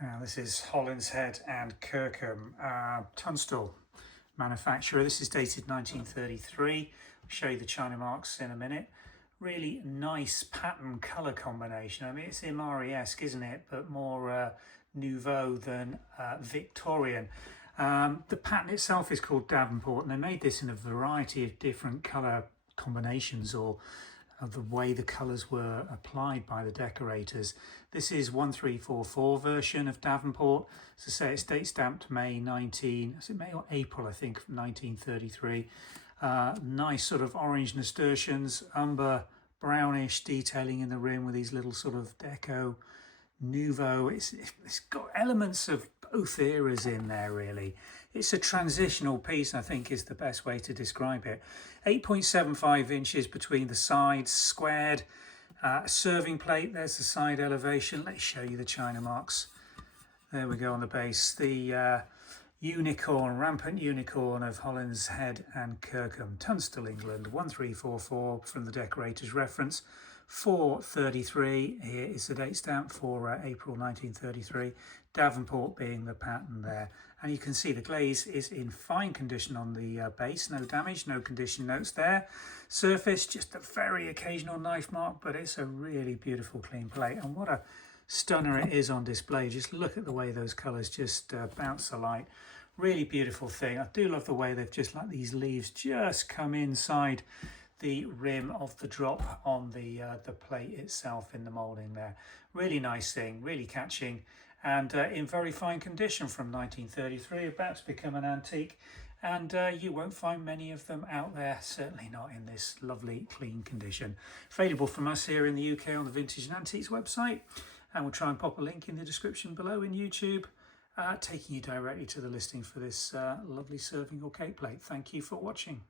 Now this is Hollinshead and Kirkham Tunstall manufacturer. This is dated 1933. I'll show you the China marks in a minute. Really nice pattern colour combination. I mean, it's Imari-esque, isn't it? But more nouveau than Victorian. The pattern itself is called Devenport, and they made this in a variety of different colour combinations, or the way the colours were applied by the decorators. This is 1344 version of Devenport. As I say, it's date stamped May or April, I think, 1933. Nice sort of orange nasturtiums, umber, brownish detailing in the rim with these little sort of deco nouveau. It's got elements of both eras in there, really. It's a transitional piece, I think, is the best way to describe it. 8.75 inches between the sides, squared. Serving plate, there's the side elevation. Let's show you the China marks. There we go on the base. The rampant unicorn of Hollinshead and Kirkham, Tunstall, England, 1344 from the decorator's reference. 433, here is the date stamp for April 1933, Devenport being the pattern there. And you can see the glaze is in fine condition on the base, no damage, no condition notes there. Surface, just a very occasional knife mark, but it's a really beautiful clean plate. And what a stunner it is on display. Just look at the way those colours just bounce the light. Really beautiful thing. I do love the way they've just like these leaves just come inside the rim of the drop on the plate itself in the moulding there. Really nice thing, really catching, and in very fine condition from 1933, about to become an antique, and you won't find many of them out there, certainly not in this lovely clean condition. Available from us here in the UK on the Vintage and Antiques website, and we'll try and pop a link in the description below in YouTube, taking you directly to the listing for this lovely serving or cake plate. Thank you for watching.